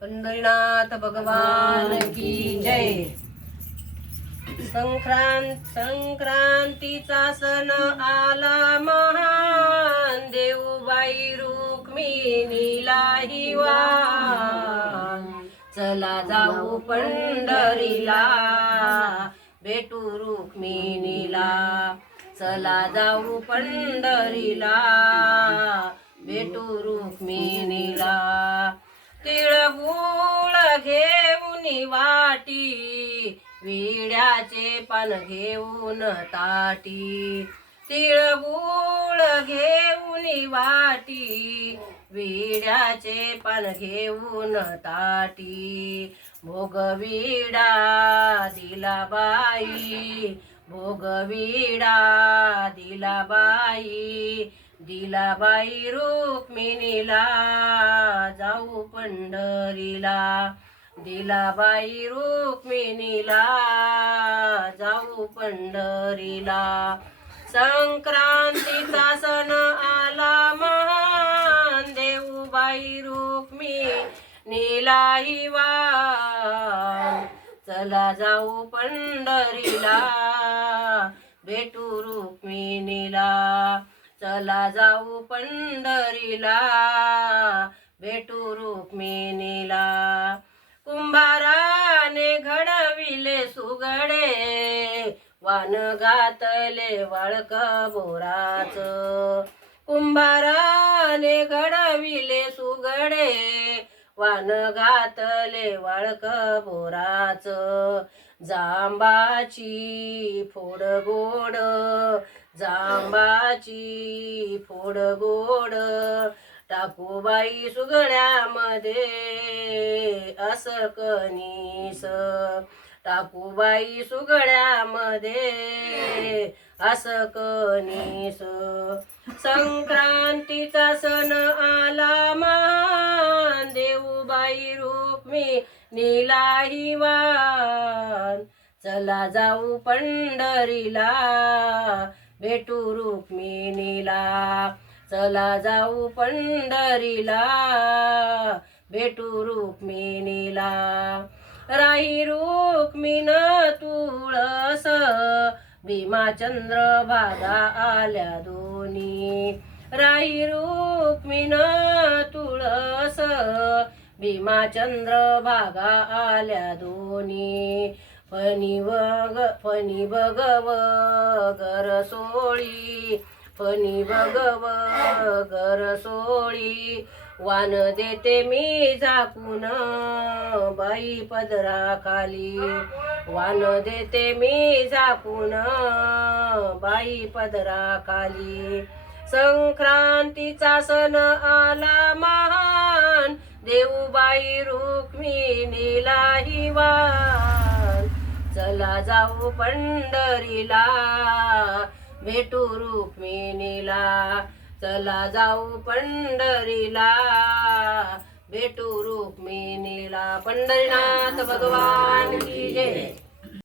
पंढरीनाथ भगवान की जय. संक्रांत संक्रांतीचा सण आला महान. देऊबाई रुक्मिणीला हिवा चला जाऊ पंढरीला. भेटू रुक्मिणीला. चला जाऊ पंढरीला. भेटू रुक्मिणीला तिळगुळ घेऊन वाटी विड्याचे पान घेऊन ताटी. तिळगुळ घेऊन वाटी विड्याचे पान घेऊन ताटी. भोगविडा दिला बाई भोगविडा दिला बाई. दिला बाई रुक्मिणीला जाऊ पंढरीला. दिला बाई रुक्मिणीला जाऊ पंढरीला. संक्रांतीचा सण आला महान देऊबाई रुक्मिणीला हिवा चला जाऊ पंढरीला भेटू रुक्मिणीला. चला जाऊ पंढरीला भेटू रुक्मिणीला. कुंभाराने घडविले सुगडे वान घातले वाळक बोराच. कुंभाराने घडविले सुगडे वान घातले वाळक बोराच. जांबाची फोड गोड जांबाची फोड गोड. टाकूबाई सुगड्यामध्ये असं कणीस. टाकूबाई सुगड्यामध्ये असं कनीस संक्रांतीचा सण आला मा रुक्मी निलाहीवान चला जाऊ पंढरीला. भेटू रुक्मिणीला. चला जाऊ पंढरीला. भेटू रुक्मिणीला. राही रुक्मिण तुळस. भीमाचंद्र भागा आल्या दोन्ही. राही रुक्मिण तुळस. भीमाचंद्र भागा आल्या दोन्ही. फणी वग फणी भगव गर सोळी फणी भगव गर सोळी वान देते मी झाकून बाई पदरा खाली वान देते मी झाकून बाई पदरा खाली संक्रांतीचा सण आला महा देऊबाई रुक्मिणीला हिवान चला जाऊ पंढरीला भेटू रुक्मिणीला. चला जाऊ पंढरीला भेटू रुक्मिणीला. पंढरीनाथ भगवान की जय.